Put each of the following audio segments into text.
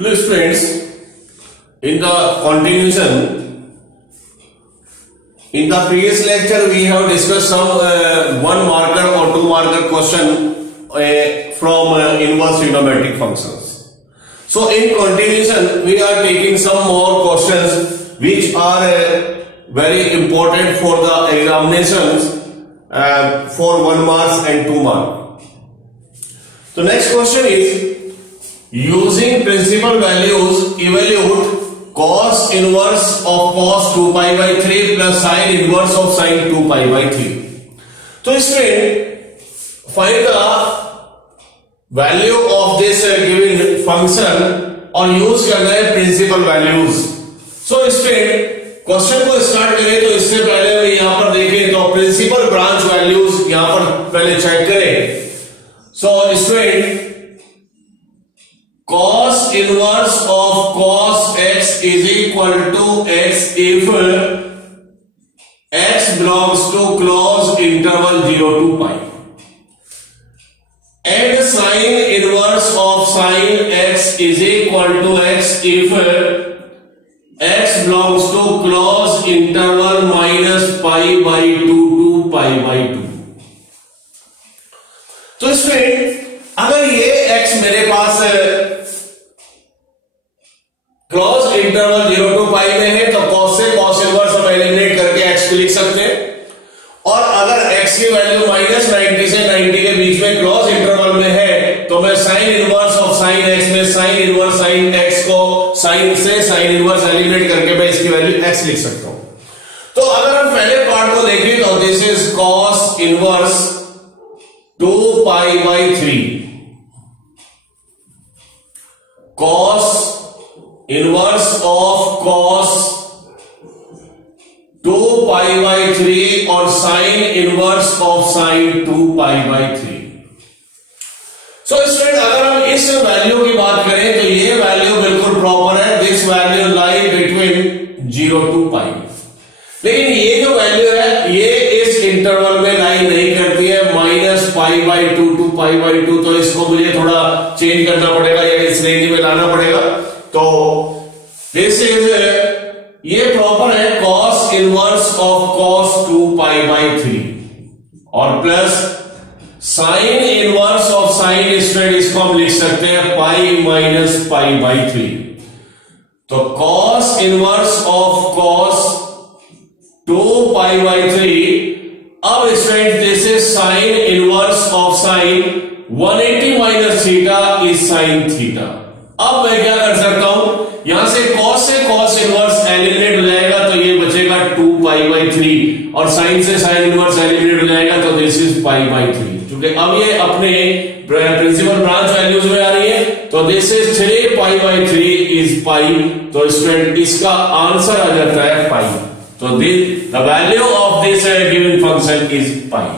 Hello students, in the continuation, in the previous lecture we have discussed some one marker or two marker question from inverse trigonometric functions. So in continuation we are taking some more questions which are very important for the examinations for 1 mark and 2 mark. So next question is, using principal values evaluate cos inverse of cos 2 pi by 3 plus sin inverse of sin 2 pi by 3. So student, find the value of this given function और use करना है principal values. So student question को start करें तो इससे पहले यहां पर देखें तो प्रिंसिपल ब्रांच वैल्यूज यहां पर पहले चेक करें. So student, cos inverse of cos x is equal to x if x belongs to closed interval 0 to pi, and sin inverse of sin x is equal to x if x belongs to closed interval minus pi by 2 to pi by 2. तो student, अगर ये x मेरे पास close interval 0 to पाई में है तो cos से cos inverse हम eliminate करके x को लिख सकते हैं, और अगर x की वैल्यू -90 से 90 के बीच में क्लोज इंटरवल में है तो मैं sin inverse of sin x में sin इनवर्स sin x को sin से sin इनवर्स एलिमिनेट करके मैं इसकी वैल्यू x लिख सकता हूं. तो अगर हम पहले पार्ट को देखें तो this is cos inverse 2 pi by 3, cos inverse of cos 2 pi by 3 और sin inverse of sin 2 pi by 3. So student, अगर हम इस वैल्यू की बात करें तो ये वैल्यू बिल्कुल प्रॉपर है. This value lie between 0 to pi. लेकिन ये जो वैल्यू है ये इस इंटरवल में लाई नहीं करती है, -pi by 2 to pi by 2. तो इसको मुझे थोड़ा चेंज करना पड़ेगा या इस रेंज में लाना पड़ेगा. तो दिस इज, ये प्रॉपर है cos inverse of cos 2 pi by 3 और plus sin inverse of sin square, इसको हम लिख सकते हैं पाई माइनस पाई बाई 3. तो cos inverse of cos 2 pi by 3. अब student, this is sin inverse of sin 180 minus theta is sin theta. अब मैं क्या कर सकता हूं, यहां से cos इनवर्स एलिमिनेट हो जाएगा तो ये बचेगा 2 पाई बाई 3 और sin से sin इनवर्स एलिमिनेट हो जाएगा तो दिस इज पाई बाई 3. क्योंकि अब ये अपने प्रिंसिपल ब्रांच वैल्यूज में आ रही है तो this is 3 pi by 3 is pi. तो स्टूडेंट, इसका आंसर आ जाता है पाई. तो the value of this given function is pi.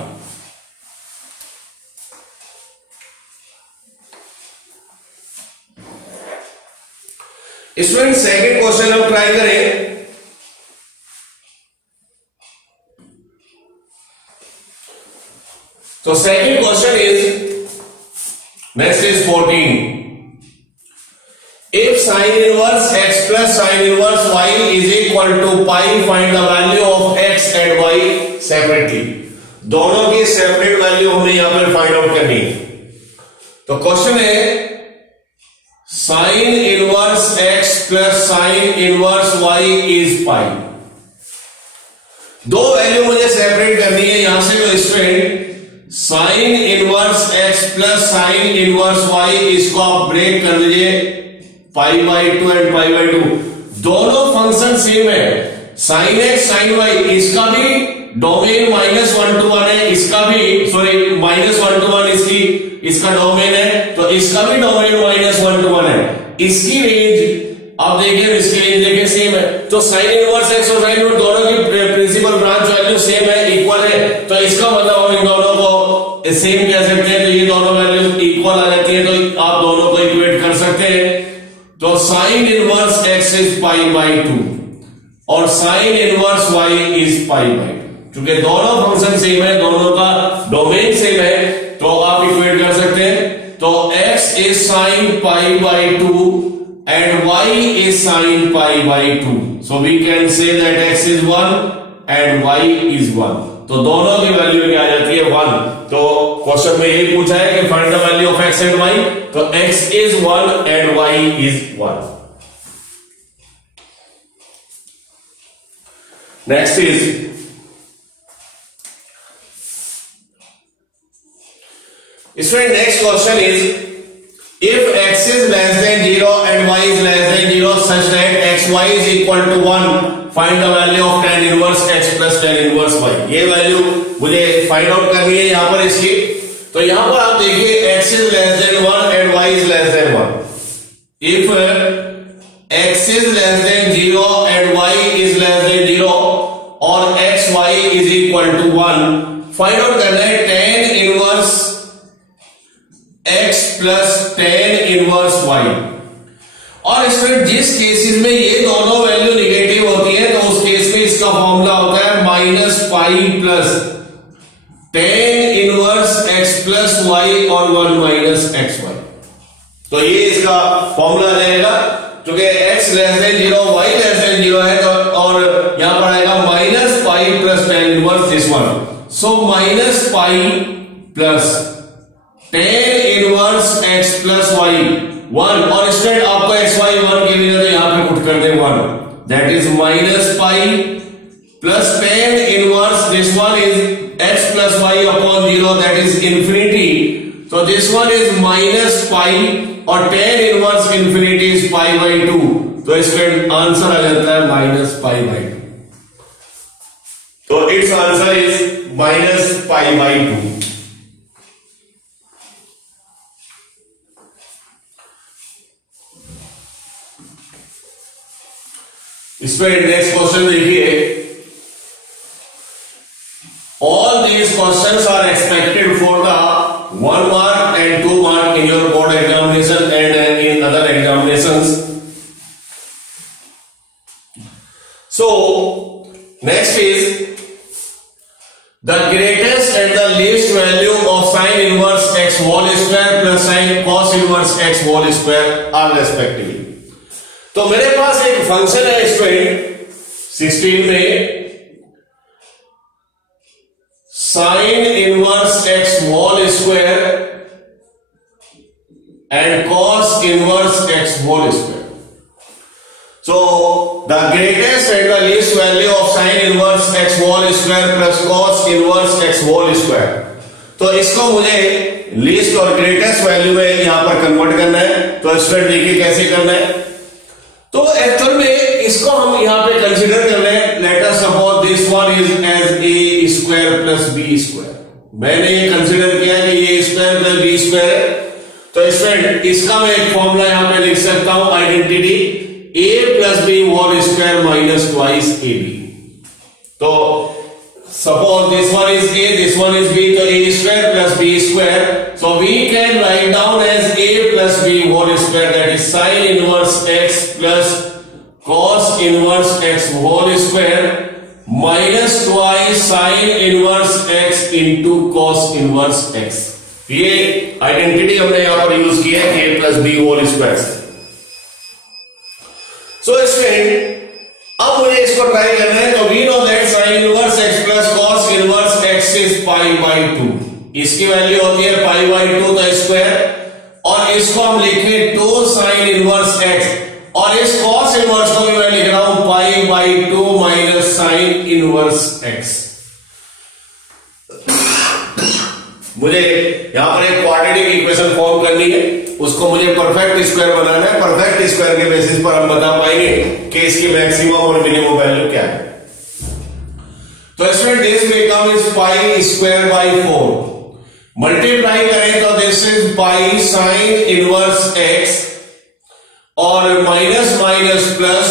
Student, second question हम ट्राई करें. तो second question is, next is 14. If sin inverse x plus sin inverse y is equal to pi, find the value of x and y separately. दोनों की separate value हमें यहां पर find out करनी है. तो क्वेश्चन है sin inverse x plus sin inverse y is pi. दो वैल्यू मुझे सेपरेट करनी है यहां से. तो student, sin inverse x plus sin inverse y, इसको आप ब्रेक कर लीजिए पाई बाई 2 एंड पाई बाई 2. दोनों फंक्शन सेम है. sin x sin y, इसका भी डोमेन -1 to 1 है, इसका भी -1 to 1 इसका डोमेन है, तो इसका भी डोमेन -1 to 1 है. इसकी रेंज आप देखिए, इसकी रेंज देखिए सेम है. तो sin इनवर्स x और sin इनवर्स दोनों की प्रिंसिपल ब्रांच वैल्यू सेम है, इक्वल है. तो इसका मतलब हम इन दोनों को सेम कह सकते हैं. तो ये दोनों वैल्यू इक्वल आ जाती है तो आप दोनों को इक्वेट कर सकते हैं. तो sin inverse x is pi by 2 और sin inverse y is pi by 2. क्योंकि दोनों फंक्शन सेम है, दोनों का डोमेन सेम है, तो आप इक्वेट कर सकते हैं. तो x is sin pi by 2 and y is sin pi by 2. So we can say that x is 1 and y is 1. तो दोनों की वैल्यू क्या आ जाती है 1. तो क्वेश्चन में यही पूछा है कि find the value of x and y. तो x is 1 and y is 1. Next is student, next question is if x is less than 0 and y is less than 0 such that xy is equal to 1, find the value of tan inverse x plus tan inverse y. ये value मुझे find out करनी है यहां पर इसकी. तो यहां पर आप देखिए x is less than 1 and y is less than 1. If x is less than 0 and y is less than 0 और xy is equal to 1, find out करना है tan inverse x plus tan inverse y. और इसमें जिस cases में ये दोनों value negative होती है तो उस केस में इसका फॉर्मूला होता है minus pi plus tan inverse x plus y और 1 माइनस एक्स वाई. तो ये इसका फॉर्मूला रहेगा क्योंकि x less than 0 y less than 0 है तो और यहां पर आएगा minus pi plus tan inverse this one. So minus pi plus tan inverse x plus y 1 और स्टूडेंट आपको x y 1 के लिए तो यहां पे पुट कर दे 1. That is minus pi plus tan inverse this one is x plus y upon 0 that is infinity. तो this one is minus pi और tan inverse infinity is pi by 2. तो इसका आंसर आ जाता है माइनस पाई बाई 2. तो it's answer is minus pi by 2. इसमें next question देखिए. All these questions are expected for the 1 mark and 2 mark in your board examination and in other examinations. So next is the greatest and the least value of sin inverse x whole square plus sin cos inverse x whole square are respectively. तो मेरे पास एक function है student 16 में sine inverse x whole square and cos inverse x whole square. So the greatest and the least value of sine inverse x whole square plus cos inverse x whole square. तो इसको मुझे least और greatest value में यहां पर convert करना है. तो स्टूडेंट देखिए कैसे करना है. तो एक्चुअल में इसको हम यहां पे कंसीडर कर रहे हैं. Let us suppose this one is as a square plus b square. मैंने ये कंसीडर किया कि ये स्क्वायर प्लस बी स्क्वायर है. तो स्टूडेंट इसका मैं एक फॉर्मूला यहां पे लिख सकता हूं identity a plus b whole square minus twice a b. तो suppose this one is a this one is b. तो a square plus b square. So we can write down as a plus b whole square that is sin inverse x plus cos inverse x whole square minus twice sin inverse x into cos inverse x. ये identity हमने यहां पर use की है a plus b whole square. So student अब मुझे इसको try करना है. तो we know that sin inverse x plus cos inverse x is pi by 2. इसकी वैल्यू होती है पाई बाई 2 का स्क्वायर और इसको हम लिखे 2 साइन इनवर्स एक्स और इस कॉस इनवर्स को भी मैं लिख रहा हूं पाई by 2 minus sign inverse x. मुझे यहां पर एक क्वाड्रेटिक इक्वेशन फॉर्म करनी है. उसको मुझे परफेक्ट स्क्वायर बनाना है. परफेक्ट स्क्वायर के बेसिस पर हम बता पाएंगे कि इसकी मैक्सिमम और मिनिमम वैल्यू क्या है. तो इसमें this become is pi square by 4. Multiply करें तो this is pi sine inverse x और minus minus plus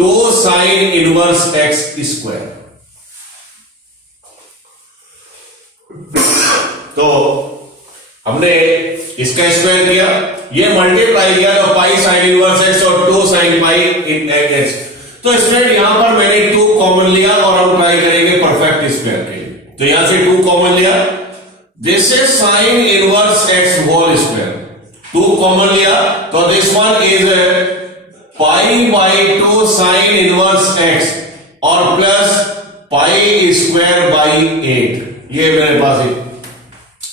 2 sine inverse x square. तो हमने इसका स्क्वायर किया, ये मल्टीप्लाई किया तो पाई साइन इनवर्स एक्स और 2 साइन पाई इन एक्स. तो स्टूडेंट यहां पर मैंने 2 कॉमन लिया और हम ट्राई करेंगे परफेक्ट स्क्वायर के लिए. तो यहां से 2 कॉमन लिया. This is sine inverse x whole square 2 common लिया तो this one is pi by 2 sine inverse x और प्लस पाई स्क्वायर बाई 8। ये मेरे पास है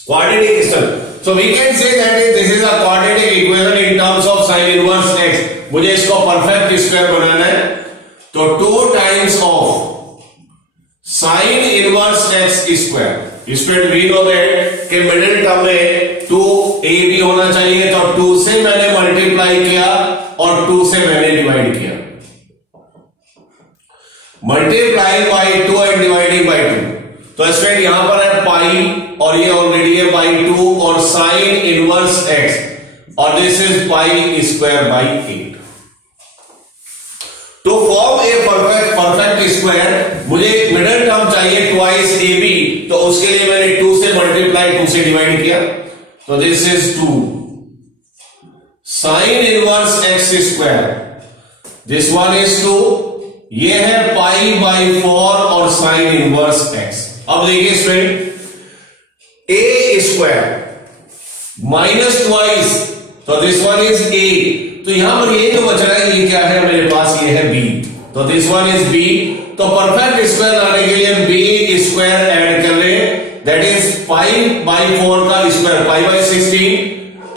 quadratic system. So we can say that this is a quadratic equation in terms of sine inverse x. मुझे इसको perfect square बनाना है तो 2 times of sine inverse x square. Student we know that कि मिडिल टर्म में 2ab होना चाहिए तो 2 से मैंने मल्टीप्लाई किया और 2 से मैंने डिवाइड किया। Multiply by 2 and dividing by 2। तो स्टूडेंट यहां पर है पाई और ये ऑलरेडी है बाई 2 और साइन इनवर्स एक्स और this is pi square by 8। To form a perfect square मुझे एक मिडिल टर्म चाहिए ट्वाइस ए बी, तो उसके लिए मैंने 2 से मल्टीप्लाई 2 से डिवाइड किया तो this is 2 sine inverse x square, this one is 2, ये है पाई बाई 4 और साइन इनवर्स एक्स। अब देखिए स्टूडेंट ए स्क्वायर माइनस ट्वाइस तो दिस वन इज ए, तो यहां पर ये जो बच रहा है ये क्या है मेरे पास, ये है बी, तो दिस वन इज बी। तो परफेक्ट स्क्वायर लाने के लिए बी स्क्वायर ऐड कर रहे हैं, दैट इज पाई बाई 4 का square pi by 16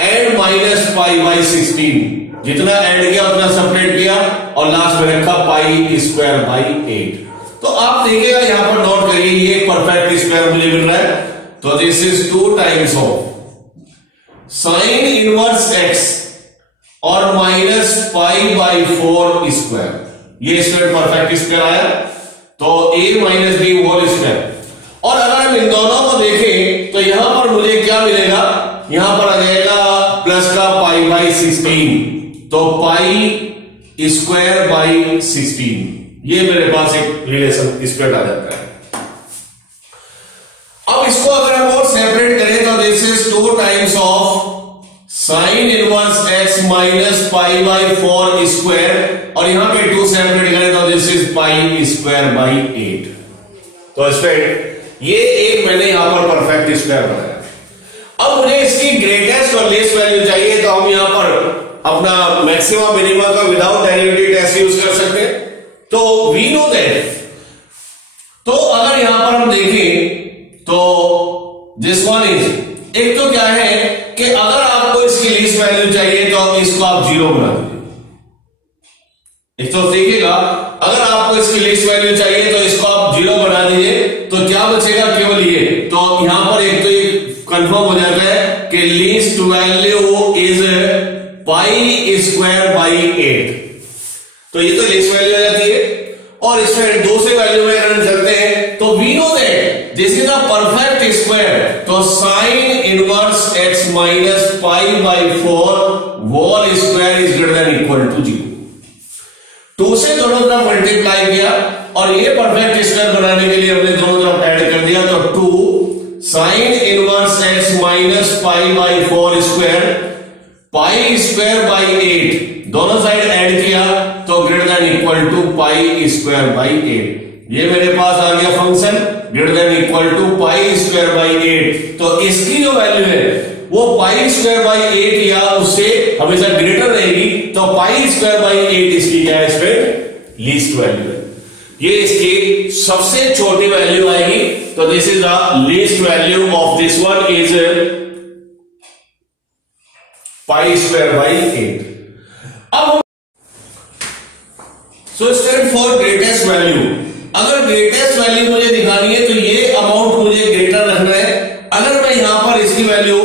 and minus pi by 16, जितना ऐड किया उतना सेपरेट किया और लास्ट में रखा पाई स्क्वायर बाई 8। तो आप देखिएगा यहां पर नोट करिए ये परफेक्ट स्क्वायर मुझे मिल रहा है तो this is 2 times of sine inverse x और माइनस पाई बाई 4 स्क्वायर, ये स्क्वायर परफेक्ट स्क्वायर आया तो a minus b whole square. और अगर हम इन दोनों को देखें तो यहां पर मुझे क्या मिलेगा, यहां पर आ जाएगा प्लस का पाई बाई 16 तो पाई स्क्वायर बाई 16, ये मेरे पास एक रिलेशन स्क्वायर आ जाता है। अब इसको अगर हम और सेपरेट करें तो this is 2 times of sine inverse x minus pi by 4 square और यहां पे 2 सेपरेट करें तो this is pi square by 8। तो स्टूडेंट ये एक मैंने यहां पर परफेक्ट स्क्वायर बनाया। अब मुझे इसकी ग्रेटेस्ट और लेस्ट वैल्यू चाहिए तो हम यहां पर अपना मैक्सिमम मिनिमम का विदाउट डेरिवेटिव टेस्ट यूज कर सकते हैं। तो वी नो दैट, तो अगर यहां पर हम देखें तो दिस वन इज, एक तो क्या है कि अगर आपको इसकी लीस्ट वैल्यू चाहिए तो इसको आप 0 बना दीजिए। एक तो देखिएगा अगर आपको इसकी लीस्ट वैल्यू चाहिए तो इसको आप 0 बना दीजिए तो क्या बचेगा, केवल ये। तो यहां पर एक तो ये कंफर्म हो जाता है कि least value is pi square by 8, तो ये तो लीस्ट वैल्यू आ जाती है। और इसमें 2 से वैल्यू में अगर चलते हैं तो we know that this is a perfect square, तो sine inverse x minus pi by 4 whole square is greater than equal to 0। 2 से दोनों तरफ मल्टीप्लाई किया और ये परफेक्ट स्क्वायर बनाने के लिए हमने दोनों तरफ ऐड कर दिया तो 2 sine inverse x minus pi by 4 square pi square by 8, दोनों साइड ऐड किया तो greater than equal to pi square by 8। ये मेरे पास आ गया function greater than equal to pi square by 8। तो इसकी जो वैल्यू है वो पाई स्क्वायर बाई 8 या उससे हमेशा ग्रेटर रहेगी, तो पाई स्क्वायर बाई 8 इसकी क्या है, इसमें लीस्ट वैल्यू है। ये इसकी सबसे छोटी वैल्यू आएगी, तो this is the least value of this one is pi square by 8। अब so student for greatest value, अगर ग्रेटेस्ट वैल्यू मुझे दिखानी है तो ये अमाउंट मुझे ग्रेटर रखना है। अगर मैं यहां पर इसकी वैल्यू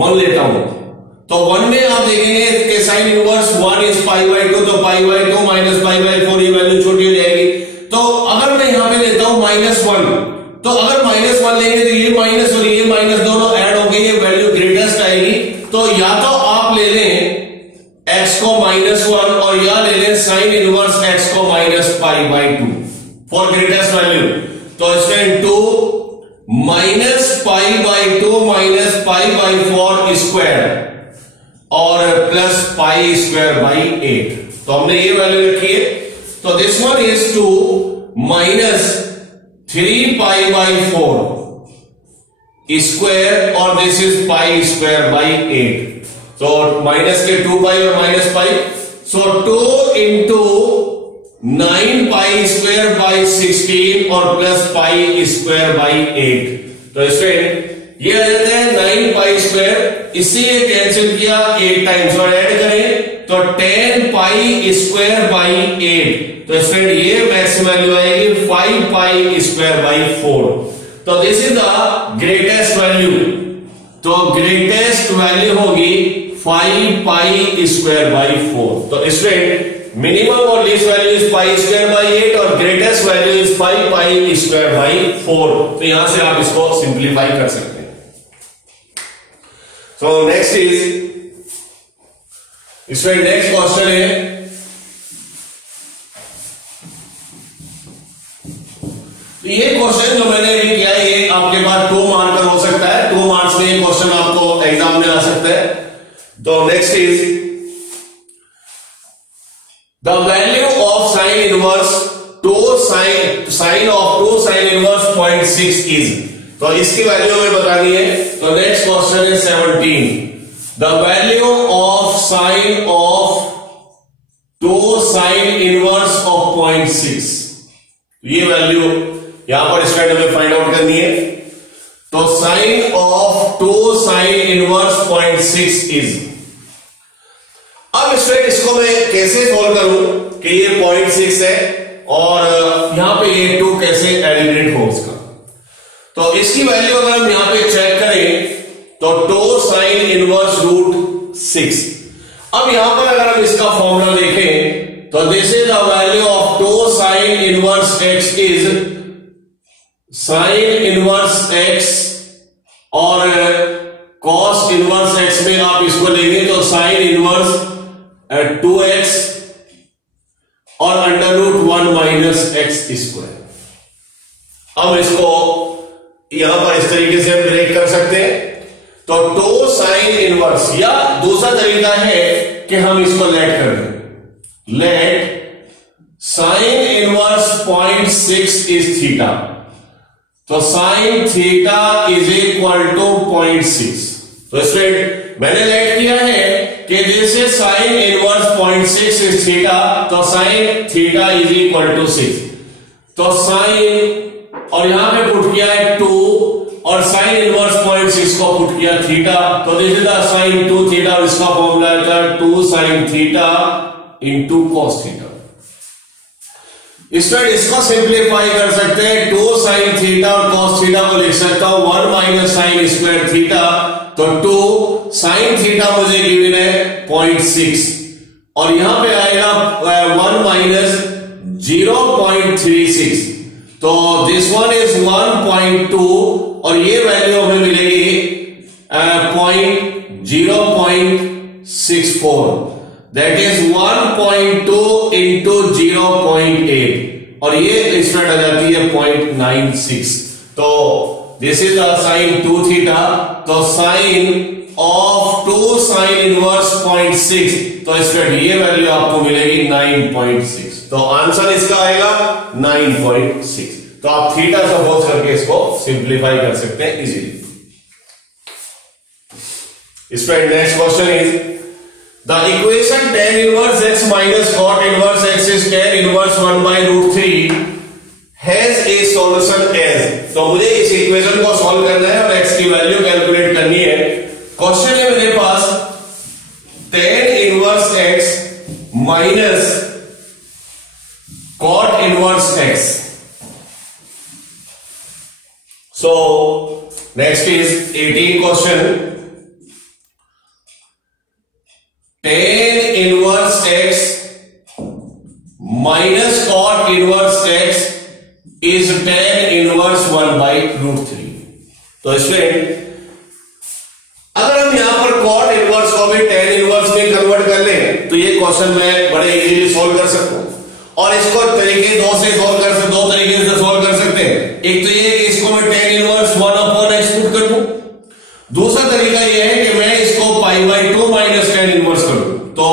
1 लेता हूं तो 1 में आप देखेंगे कि sine inverse 1 is pi by 2, तो पाई बाई 2 माइनस पाई बाई 4 ये वैल्यू छोटी हो जाएगी। तो अगर मैं यहां पे लेता हूं -1, तो अगर -1 लेंगे तो ये माइनस और ये माइनस दोनों ऐड हो गई, ये वैल्यू ग्रेटेस्ट आएगी। तो या तो आप ले लें x को -1 और या ले लें साइन इनवर्स x को minus pi by 2 for greatest value. तो इसमें 2 minus pi by 2 minus pi by 4 square और प्लस पाई स्क्वायर बाई 8, तो हमने ये वैल्यू रखी है। तो this one is 2 minus 3 pi by 4 square और this is pi square by 8। तो माइनस के 2 पाई और minus pi, so 2 into 9 pi square by 16 और प्लस पाई स्क्वायर बाई 8। तो स्टूडेंट ये आ जाता है 9 पाई स्क्वायर, इसी ये कैंसिल किया 8 टाइम्स और ऐड करें तो 10 पाई स्क्वायर बाई 8। तो स्टूडेंट ये मैक्सिमम वैल्यू आएगी 5 पाई स्क्वायर बाई 4। तो this is the greatest value. तो ग्रेटेस्ट वैल्यू होगी 5 पाई स्क्वायर बाई 4। तो स्टूडेंट मिनिमम और least value is pi square by 8 और greatest value is 5 pi square by 4। तो यहां से आप इसको सिंप्लीफाई कर सकते हैं। So next is इसमें नेक्स्ट क्वेश्चन है, ये क्वेश्चन जो मैंने अभी किया है ये आपके पास 2 मार्कर हो सकता है, 2 मार्क्स में ये क्वेश्चन आपको एग्जाम में आ सकता है। तो next is the value of sine inverse 2 sine of 2 sine inverse 0.6 is. तो इसकी वैल्यू हमें बतानी है। तो नेक्स्ट क्वेश्चन है 17, the value of sign of 2 sine inverse of 0.6। ये वैल्यू यहां पर स्टूडेंट हमें फाइंड आउट करनी है। तो sine of 2 sine inverse 0.6 is. अब स्टूडेंट इसको मैं कैसे सोल्व करूं कि ये 0.6 है और यहां पे ये 2 कैसे एलिमिनेट हो उसका। तो इसकी वैल्यू अगर हम यहां पे चेक करें तो 2 साइन इनवर्स रूट 6। अब यहां पर अगर हम इसका फॉर्मूला देखें तो this is the value of 2 sine inverse x is sine inverse x और कॉस इनवर्स x में आप इसको लेंगे तो साइन इनवर्स 2x और under root 1 minus x square. अब इसको यहां पर इस तरीके से हम ब्रेक कर सकते हैं। तो 2 साइन इनवर्स, या दूसरा तरीका है कि हम इसको लेट कर दें, let sine inverse 0.6 is theta. तो sine theta is equal to 0.6। तो स्टूडेंट मैंने लेट किया है कि जैसे साइन इनवर्स 0.6 इज थीटा तो sine theta is equal to 6। तो साइन और यहां पे पुट किया है 2 और साइन इनवर्स 0.6 को पुट किया थीटा। तो this is the sine 2 theta और इसका फॉर्मूला था 2 sine theta into cos theta. इसको सिंप्लीफाई कर सकते हैं, 2 साइन थीटा और कॉस थीटा को लिख सकता हूं 1 माइनस साइन स्क्वायर थीटा। तो 2 साइन थीटा मुझे गिवन है 0.6 और यहां पे आएगा 1 माइनस 0.36। तो दिस वन इज 1.2 और ये वैल्यू हमें मिलेगी 0.64, दैट इज 1.2 इंटू 0.8 और ये इसमें आ जाती है 0.96। तो this is the sine 2 theta. तो साइन ऑफ 2 साइन इनवर्स 0.6, तो इसमें ये वैल्यू आपको मिलेगी 9.6। तो आंसर इसका आएगा 9.6। तो आप थीटा सपोज करके इसको सिंप्लीफाई कर सकते हैं इजीली। इस पर next question is the equation tan inverse x minus cot inverse x is tan inverse 1 by root 3 has a solution as. तो मुझे इस इक्वेशन को सॉल्व करना है और x की वैल्यू कैलकुलेट करनी है। क्वेश्चन है मेरे पास tan inverse x minus cot inverse x। So next is 18 question. Tan inverse x minus cot inverse x is tan inverse 1 by root 3। तो इसमें अगर हम यहां पर cot inverse को भी tan inverse में कन्वर्ट कर लें तो ये क्वेश्चन मैं बड़े इजीली सोल्व कर सकता हूं। और इसको तरीके दो तरीके से सोल्व कर सकते हैं। एक तो ये कि इसको मैं tan inverse 1 upon x put कर दूं। दूसरा तरीका ये है कि मैं इसको पाई बाई 2 माइनस tan इनवर्स कर दूं। तो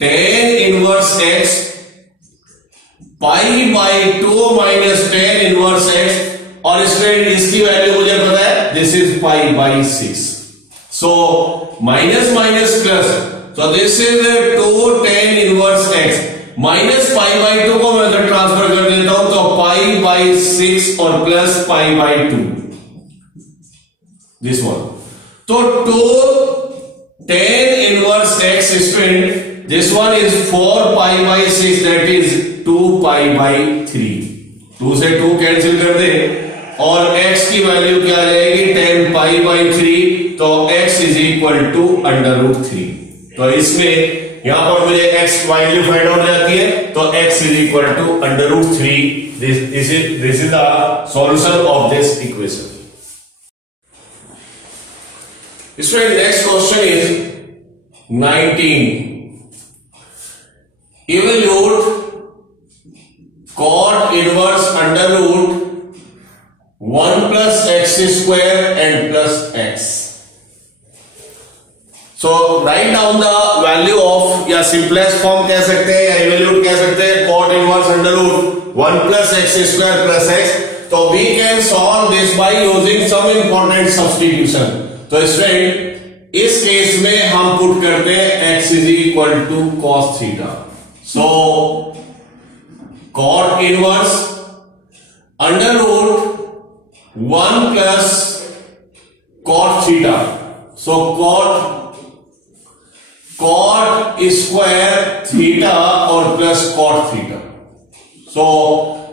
tan inverse x pi by 2 minus tan inverse x और इसकी वैल्यू मुझे पता है, this is pi by 6। So minus minus plus, so this is 2 tan inverse x. Minus pi by 2 को मैं अगर ट्रांसफर कर देता हूं तो पाई बाई 6 और plus pi by 2, this one. तो 2 tan inverse x student, this one is 4 pi by 6, that is 2 pi by 3. 2 से 2 कैंसिल कर दे और x की वैल्यू क्या आ जाएगी 10 pi by 3, तो x is equal to under root 3. तो इसमें यहां पर मुझे x वैल्यू फाइंड आउट जाती है, तो x is equal to under root 3. This is the solution of this equation. Student, next question is 19. Evaluate cot inverse under root 1 plus x square and plus x. So write down the value of, या simplest form कह सकते हैं या evaluate कह सकते हैं, cot inverse under root 1 plus x square plus x. तो we can solve this by using some important substitution. तो स्टूडेंट इस केस में हम पुट करते हैं x is equal to cos theta. So cot inverse under root 1 plus cot theta. So cot square theta और plus cot theta. So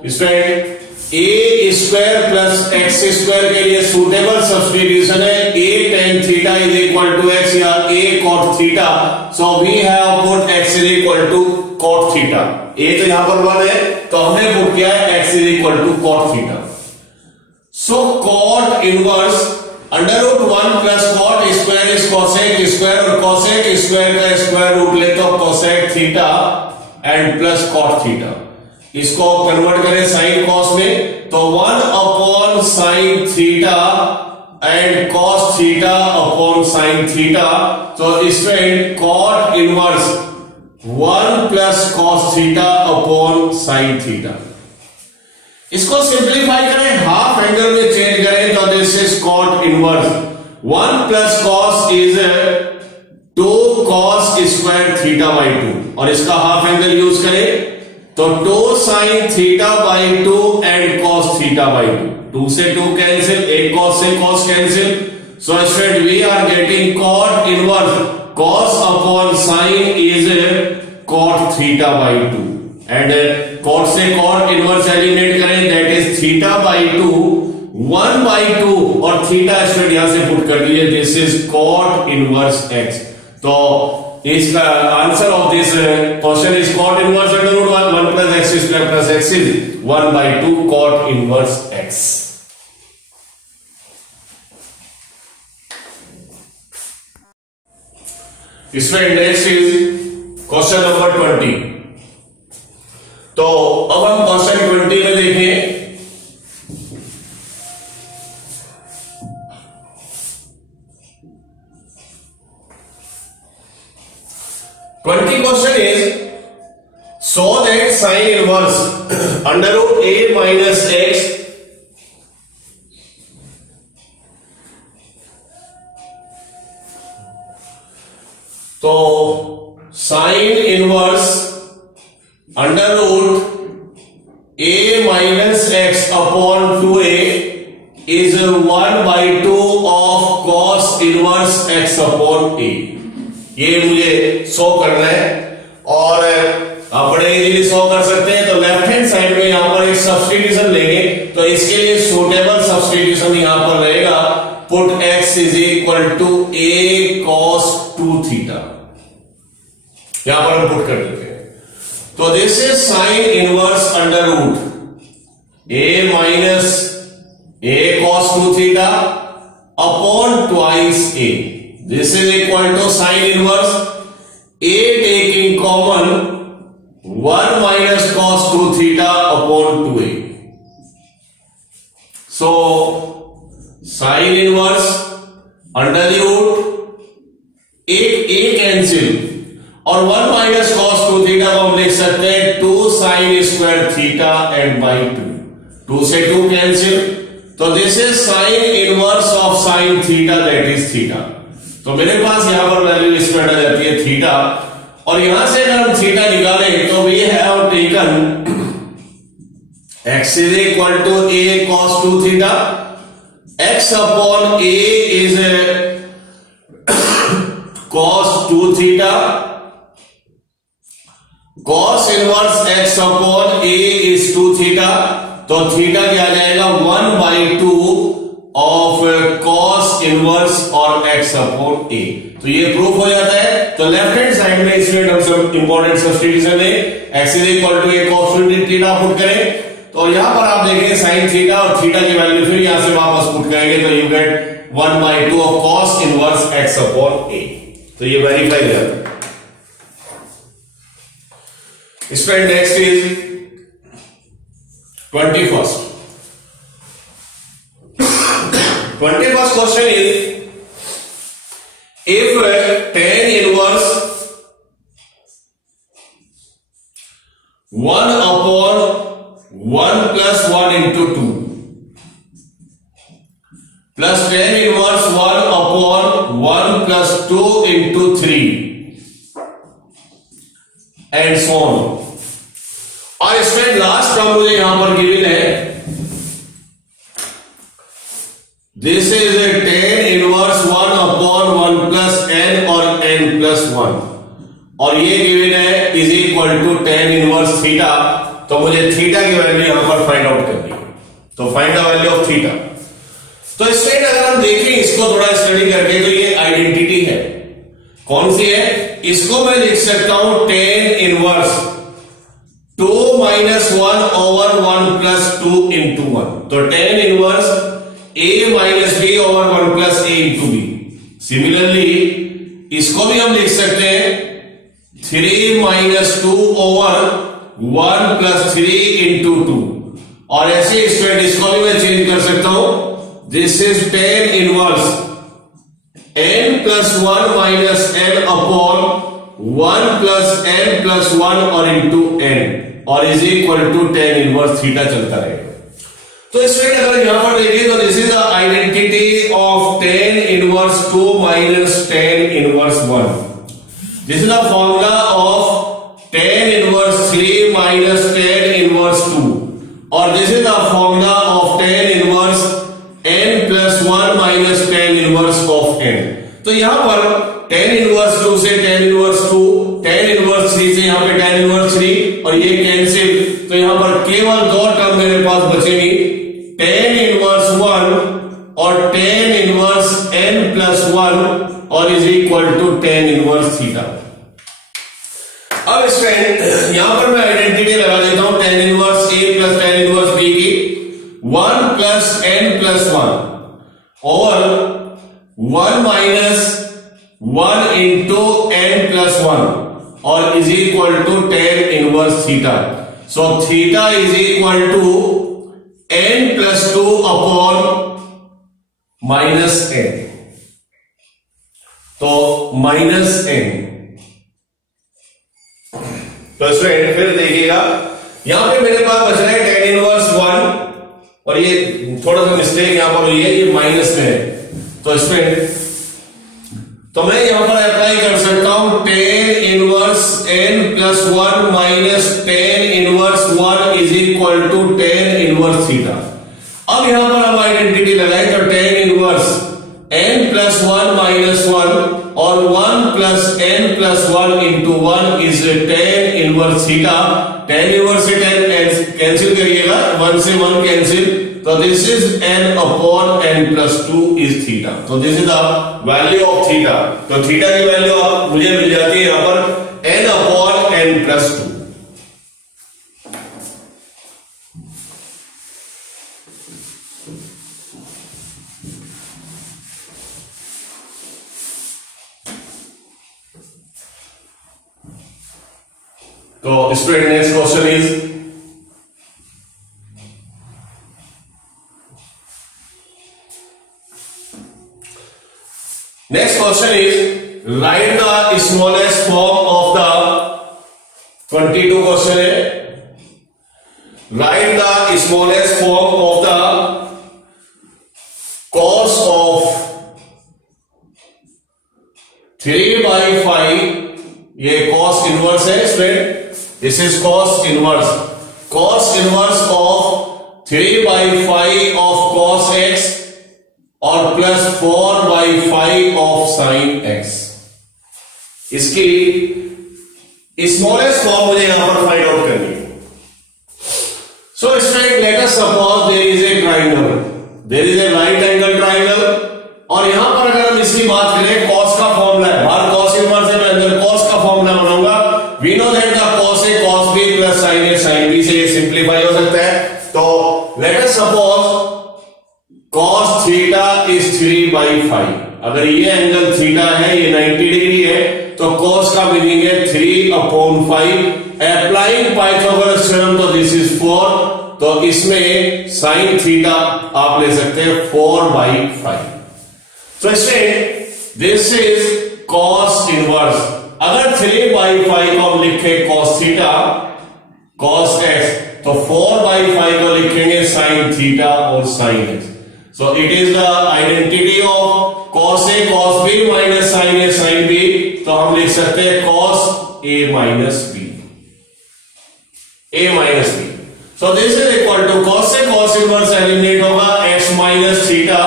student a square plus x square के लिए suitable substitution है a tan theta is equal to x या a cot theta. So we have put x is equal to cot theta. a तो यहां पर 1 है, तो हमने पुट किया है x is equal to cot theta. So cot inverse under root 1 plus cot square is cosec square और cosec square का स्क्वायर रूट ले तो cosec theta and plus cot theta. इसको कन्वर्ट करें साइन कॉस में, तो 1 upon sine theta and cos theta upon sine theta. तो इसमें cot inverse 1 plus cos theta upon sine theta. इसको सिंप्लीफाई करें, हाफ एंगल में चेंज करें, तो this is cot inverse 1 plus cos is 2 cos square theta by 2 और इसका half angle use करें तो 2 sine theta by 2 and cos theta by 2. 2 से 2 कैंसिल, एक कॉस से cos cancel. So student we are getting cot inverse cos upon sine is cot theta by 2 and cot से cot inverse eliminate करें, that is theta by 2 1 by 2 और theta student यहां से put कर दिए, this is cot inverse x. तो इसका answer of this question is cot inverse under root 1 plus x square plus x is 1 by 2 cot inverse x. इसमें next is question number 20. तो अब हम क्वेश्चन 20 में देखें. Question is, so that sin inverse under root a minus x तो sin inverse under root a minus x upon 2a is 1 by 2 of cos inverse x upon a. ये मुझे show करना है और आप बड़े इजीली शो कर सकते हैं. तो लेफ्ट हैंड साइड में यहां पर एक सब्स्टिट्यूशन लेंगे, तो इसके लिए सूटेबल सब्स्टिट्यूशन यहां पर रहेगा, put x is equal to a cos 2 theta. यहां पर हम पुट कर देते हैं. तो this is sine inverse under root a minus a cos 2 theta upon twice a. This is equal to sin inverse a taking common 1 minus cos 2 theta upon 2a. So sin inverse under the root एक a cancel और 1 minus cos 2 theta को हम लिख सकते हैं 2 sin square theta and by 2. 2 से 2 cancel, तो this is sin inverse of sin theta, that is theta. तो मेरे पास यहां पर वैल्यू इसमें आ जाती है थीटा, और यहां से अगर हम थीटा निकालें तो we have taken x is equal to a cos 2 theta, x upon a is cos 2 theta, cos inverse x upon a is 2 theta, तो थीटा क्या आ जाएगा 1/2 ऑफ cos इनवर्स और x upon a। तो ये proof हो जाता है। तो लेफ्ट हैंड साइड में इसमें हम सब इंपॉर्टेंट सब्स्टिट्यूशन है, x is equal to a cos 2 theta put करें, तो यहां पर आप देखेंगे साइन थीटा और थीटा की वैल्यू फिर यहां से वापस पुट करेंगे तो you get 1/2 of cos inverse x upon a। तो ये वेरीफाई हो जाता है। इसमें next is 21st question is if tan inverse 1 upon 1 plus 1 into 2 plus tan inverse 1 upon 1 plus 2 into 3 and so on। और इसमें लास्ट टर्म मुझे यहां पर गिवन है, this is a tan inverse 1 upon 1 plus n और n plus 1, और ये given है is equal to tan inverse theta. तो मुझे थीटा की वैल्यू यहां पर फाइंड आउट करनी है, तो find the value of theta. तो स्टूडेंट अगर हम देखें इसको थोड़ा स्टडी करके तो ये आइडेंटिटी है, कौन सी है, इसको मैं लिख सकता हूं tan inverse 2 minus 1 over 1 plus 2 into 1। तो tan inverse a minus b over 1 plus a into b। Similarly इसको भी हम लिख सकते हैं 3 minus 2 over 1 plus 3 into 2, और ऐसे स्टूडेंट इसको भी मैं चेंज कर सकता हूं, this is tan inverse n plus 1 minus n upon 1 plus n plus 1 और into n, और is equal to tan inverse theta चलता रहेगा। तो स्टूडेंट अगर यहां पर देखिए तो this is the identity of tan inverse 2 minus tan inverse 1, this is the formula of tan inverse 3 minus tan inverse 2, और this is the formula of tan inverse n plus 1 minus tan inverse of n। तो यहां पर tan inverse 2 से tan inverse 2, tan inverse 3 से यहां पे tan inverse 3, और ये कैंसिल, तो यहां पर केवल दो टर्म मेरे पास बचेगी, tan inverse 1 और tan inverse n plus 1 और is equal to tan inverse theta. अब स्टूडेंट यहां पर मैं आइडेंटिटी लगा देता हूं tan inverse a plus tan inverse b की 1 प्लस n प्लस 1 और 1 माइनस 1 इंटू n प्लस 1 और is equal to tan inverse theta. So theta is equal to n plus 2 upon minus n, तो minus n। तो student फिर देखिएगा यहां पे मेरे पास बच रहा है tan इनवर्स 1, और ये थोड़ा सा मिस्टेक यहां पर हुई है, ये माइनस में है। तो स्टूडेंट तो मैं यहां पर अप्लाई कर सकता हूं tan inverse n plus 1 minus tan inverse 1 is equal to tan inverse theta. अब यहां पर हम आइडेंटिटी लगाएं तो tan inverse n plus 1 minus 1 और 1 plus n plus 1 into 1 is tan inverse theta. tan inverse से tan कैंसिल करिएगा, 1 से 1 कैंसिल, तो this is n upon n plus 2 is theta. तो this is the value of theta. तो theta की value आप मुझे मिल जाती है यहां पर n अपॉन n प्लस 2। तो student next question is write the smallest form of the 22 question है, write the smallest form of the cos of 3/5, ये cos इनवर्स है student, this is cos inverse, cos inverse of 3/5 of cos x और plus 4/5 of sin x। इसकी smallest form मुझे यहां पर find out करनी है। So student, let us suppose there is a triangle, there is A right angle triangle, और यहां पर अगर हम इसकी बात करें, cos का फॉर्मूला है, बाहर cos इनवर्स है, मैं अंदर cos का फॉर्मूला बनाऊंगा। We know that the cos a cos b plus sin a sin b से ये सिंप्लीफाई हो सकता है। तो late us suppose cos theta is 3/5, अगर ये एंगल थीटा है, ये 90 डिग्री है, तो cos का मीनिंग है 3/5, अप्लाइंग पाइथागोरस थ्योरम, तो दिस इज 4, तो इसमें sin थीटा आप ले सकते हैं 4/5। तो इसमें दिस इज cos इनवर्स, अगर 3/5 को हम लिखे cos थीटा cos x, तो 4/5 को लिखेंगे sin थीटा और sin x। So it is the identity of cos a cos b minus sin a sin b, तो हम लिख सकते हैं cos a minus b, a minus b। So this is equal to cos a cos inverse eliminate होगा x minus theta,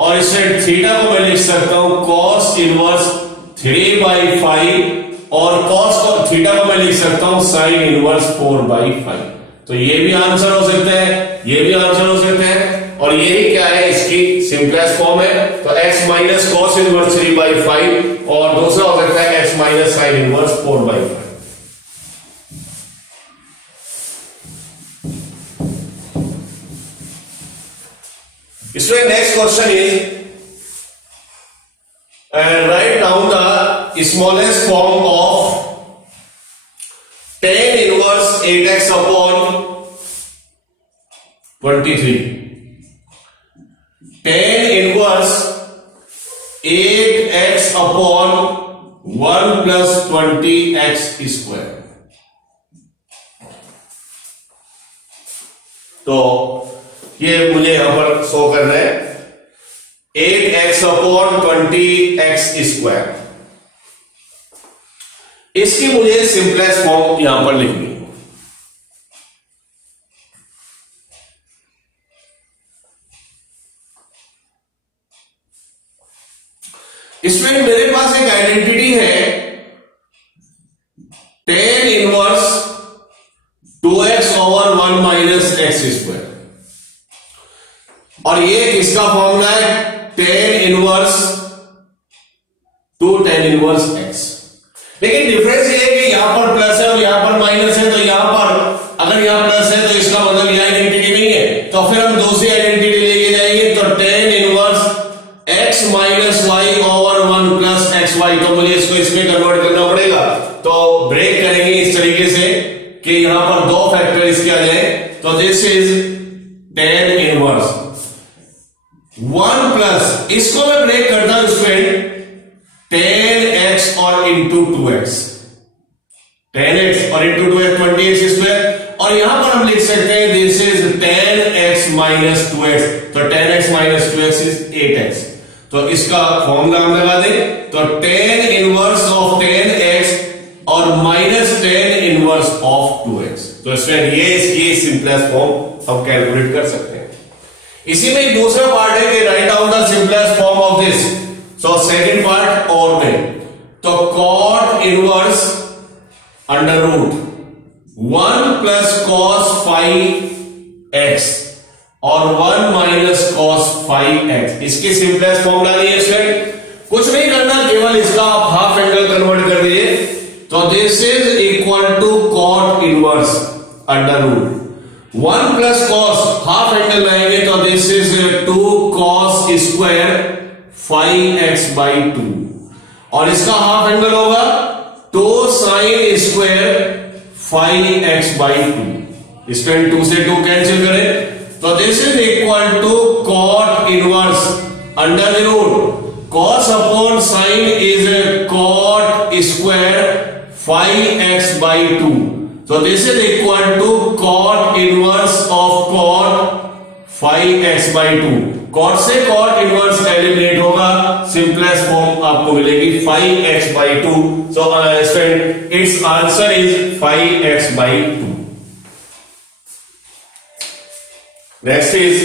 और इससे theta को मैं लिख सकता हूं cos इनवर्स 3/5, और cos को थीटा को मैं लिख सकता हूं sin इनवर्स 4/5। तो ये भी आंसर हो सकता है, ये भी आंसर हो सकता है, और यही क्या है, इसकी सिंपलेस्ट फॉर्म है। तो x माइनस cos इनवर्स 3/5, और दूसरा हो सकता है x माइनस sin इनवर्स 4/5। इसमें next question is right down the smallest form of tan inverse 8x upon 23। tan inverse 8x upon 1 plus 20x square. तो ये मुझे यहां पर शो करना है 8x अपॉन 20x स्क्वायर। इसकी मुझे सिंपलेस्ट फॉर्म यहां पर लिखनी है। इसमें मेरे पास एक आइडेंटिटी है tan inverse 2x over 1 minus x square, और ये किसका फॉर्मूला है, tan inverse 2 tan inverse x। लेकिन डिफरेंस ये है कि यहां पर प्लस है और यहां पर माइनस है, तो यहां पर अगर यहां प्लस है तो इसका मतलब यह आइडेंटिटी नहीं है, तो फिर हम दूसरी आइडेंटिटी लेके जाएंगे। तो tan inverse x minus y over 1 plus x y, तो मुझे इसको इसमें कन्वर्ट करना पड़ेगा। तो ब्रेक करेंगे इस तरीके से कि यहां पर दो फैक्टर इसके आ जाए, तो this is tan inverse 1 plus, इसको मैं ब्रेक करता हूं स्टूडेंट, tan x और इंटू 2x, tan x और इंटू 2x 20x स्क्वायर, और यहां पर हम लिख सकते हैं this is tan x minus 2x, तो tan x minus 2x is 8x। तो इसका फॉर्मूला हम लगा दें, तो tan inverse of tan x और minus tan inverse of 2x। तो स्टूडेंट ये इसकी सिंपलेस्ट फॉर्म हम कैलकुलेट कर सकते हैं। इसी में एक दूसरा पार्ट है कि write down the simplest form of this. So second part और में, तो cot inverse under root 1 plus cos 5x और 1 माइनस cos 5x, इसकी सिंपलेस्ट फॉर्मूला नहीं है स्टूडेंट, कुछ नहीं करना, केवल इसका आप हाफ एंगल कन्वर्ट कर दीजिए। तो this is equal to cot inverse under root 1 plus cos, half angle लाएंगे तो this is 2 cos square 5x/2, और इसका हाफ एंगल होगा 2 sin स्क्वायर 5x/2। स्टूडेंट 2 से 2 कैंसिल करें, तो this is equal to cot inverse under the root cos upon sin is cot square 5x/2। So this is equal to cot inverse of cot 5x/2। cot से cot inverse eliminate होगा, simplest form आपको मिलेगी 5x/2. So student it's answer is 5x/2. Next is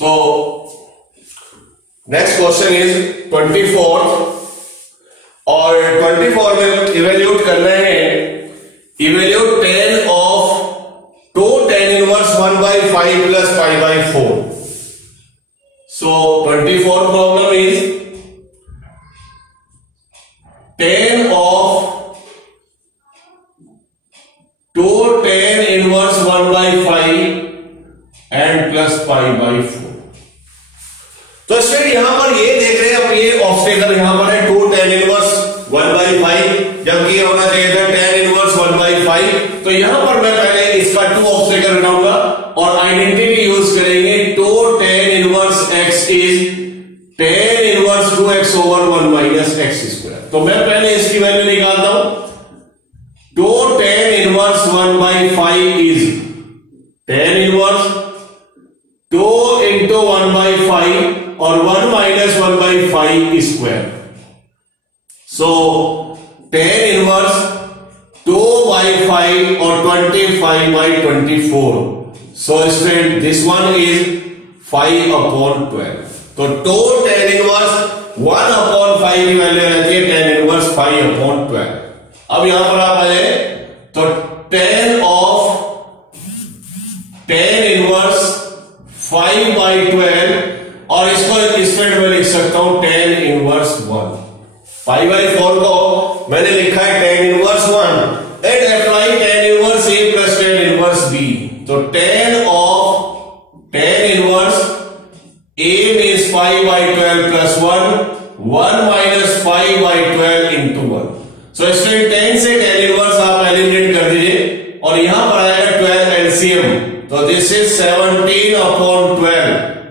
So next question is 24 और 24 में evaluate करना है. Evaluate tan of 2 tan inverse 1/5 plus pi by 4. So 24 problem is tan of 2 tan inverse 1/5 and plus pi by 4. तो student यहां पर ये देख रहे हैं अब ये ऑब्स्टेकल यहां पर है 2 tan इनवर्स 1/5 जबकि ये होना चाहिए था tan इनवर्स 1/5. तो यहां पर मैं पहले इसका 2 ऑब्स्टेकल हटाऊंगा और आइडेंटिटी यूज करेंगे. 2 tan inverse x is tan inverse 2x over 1 minus x square. तो मैं पहले इसकी वैल्यू निकालता हूं. 2 tan inverse 1/5 is tan inverse 2 into 1/5 और 1 minus 1/5 square. So tan inverse 2/5 or 25/24. So student this one is 5/12. तो 2 tan inverse 1/5 की value रहती है tan inverse 5/12. अब यहां पर आप आ जाए तो tan inverse 5/12 और इसको स्टूडेंट में लिख सकता हूं tan इनवर्स 1. 5/4 को मैंने लिखा है tan inverse 1 and apply tan inverse a plus tan inverse b. तो tan inverse a means 5/12 plus 1 minus 5/12 into 1. So student tan से tan इनवर्स आप एलिमिनेट कर दीजिए और यहां पर आएगा 12 एलसीएम. तो दिस इज 17/12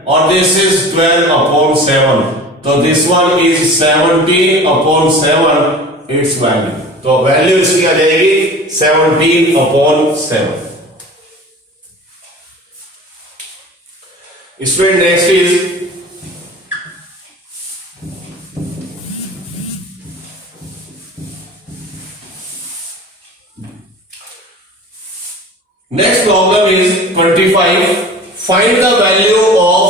और दिस इज 12/7. तो this one is 17/7 it's value. तो वैल्यू इसकी आ जाएगी 17/7. Student next is next problem is 25. Find the value of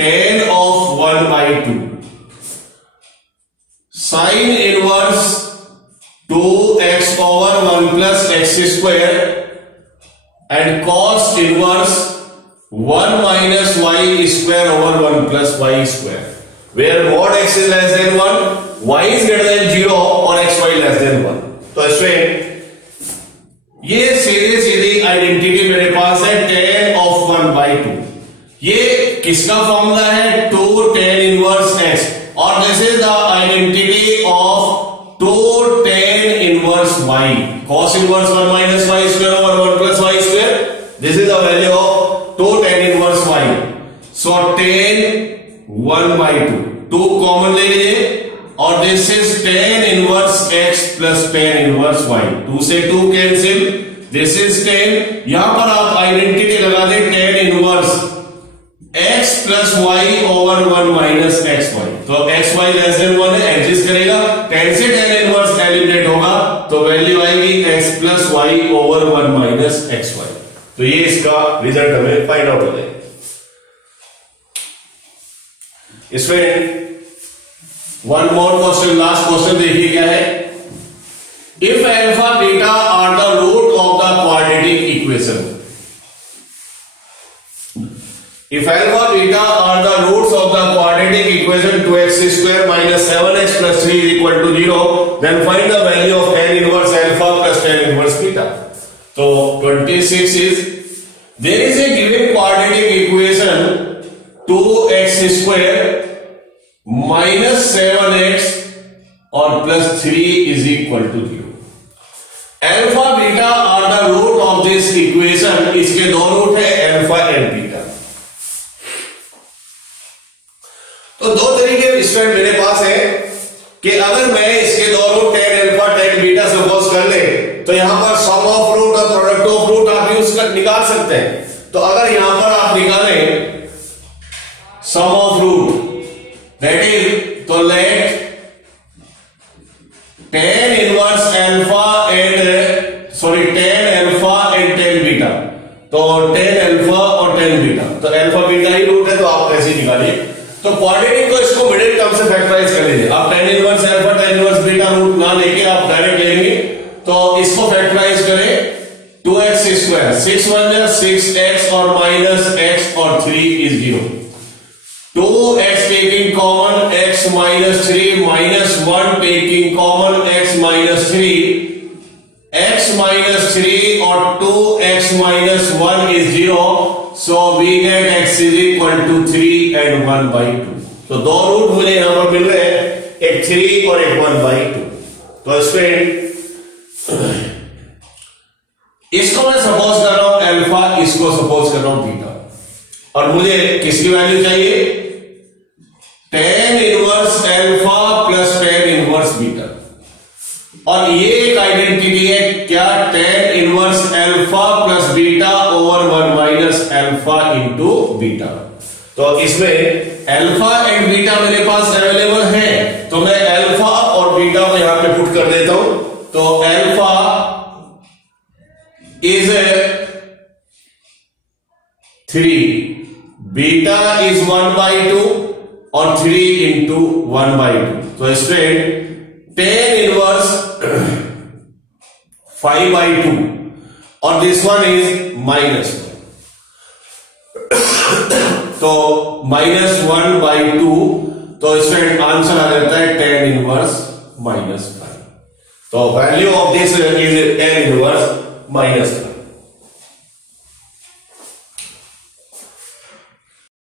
tan of 1/2. Sin inverse 2x over 1 plus x square and cos inverse 1 minus y square over 1 plus y square. Where mod x is less than 1, y is greater than 0 or xy less than 1. तो इसमें ये सीधी identity मेरे पास है tan of 1/2. ये किसका formula है 2 tan inverse x और this is the identity of 2 tan inverse y. cos inverse 1 minus y square over 1 plus y square. This is the value of 2 tan inverse y. So tan 1/2 2 common ले लीजिए और this is tan inverse x plus tan inverse y. 2 से 2 cancel. This is tan. यहां पर आप identity लगा दें tan inverse x plus y over 1 minus xy. तो xy लेस देन 1 है एडजस्ट करेगा. tan से tan इनवर्स एलिमिनेट होगा तो वैल्यू आएगी x plus y over 1 minus xy. तो ये इसका रिजल्ट हमें फाइंड आउट हो जाएगा. इसमें one more question, last question देखिए क्या है. If alpha beta are the root of the quadratic equation. If alpha beta are the roots of the quadratic equation 2x square minus 7x plus 3 is equal to 0, then find the value of tan inverse alpha plus tan inverse beta. So 26 is there is a given quadratic equation 2x square minus 7x or plus 3 is equal to 0. Alpha beta are the root of this equation इसके दो root है alpha and beta. तो दो तरीके student मेरे पास है कि अगर मैं इसके दो root tan alpha tan beta suppose कर ले तो यहां पर सम ऑफ रूट और प्रोडक्ट ऑफ रूट आप यूज कर निकाल सकते हैं। तो अगर यहां पर आप निकालें sum of root that is, तो let tan inverse alpha and sorry tan alpha and tan beta, तो टेन अल्फा और टेन बीटा, तो अल्फा बीटा ही रूट है तो आप ऐसे ही निकालिए। तो क्वाड्रेटिक को इसको मिडिल टर्म से फैक्टराइज कर लीजिए। आप ten inverse alpha ten inverse beta root ना लेके आप डायरेक्ट लेंगे, तो इसको फैक्टराइज करें 2x स्क्वायर, 6 1 जा 6x और माइनस x और 3 is 0, 2x taking common x minus 3 minus 1 taking common x minus 3, x minus 3 और 2x minus 1 is 0, so we get x is equal to 3 and 1 by 2। तो दो root मुझे यहां पर मिल रहे हैं, एक 3 और एक 1 by 2। तो इसमें इसको मैं सपोज कर रहा हूं अल्फा, इसको सपोज कर रहा हूं बीटा, और मुझे किसकी वैल्यू चाहिए, ten inverse alpha plus ten inverse beta. और ये एक आइडेंटिटी है क्या, ten inverse alpha plus beta over 1 minus alpha into beta. तो इसमें अल्फा एंड बीटा मेरे पास अवेलेबल है, तो मैं अल्फा और बीटा को यहां पे पुट कर देता हूं। तो अल्फा इज 3, बीटा इज 1/2 और 3 इंटू 1/2। तो इसमें टेन इनवर्स 5/2 और दिस वन इज माइनस, तो -1/2, तो इसमें आंसर आ जाता है टेन इनवर्स -5। तो value of this is tan inverse -5।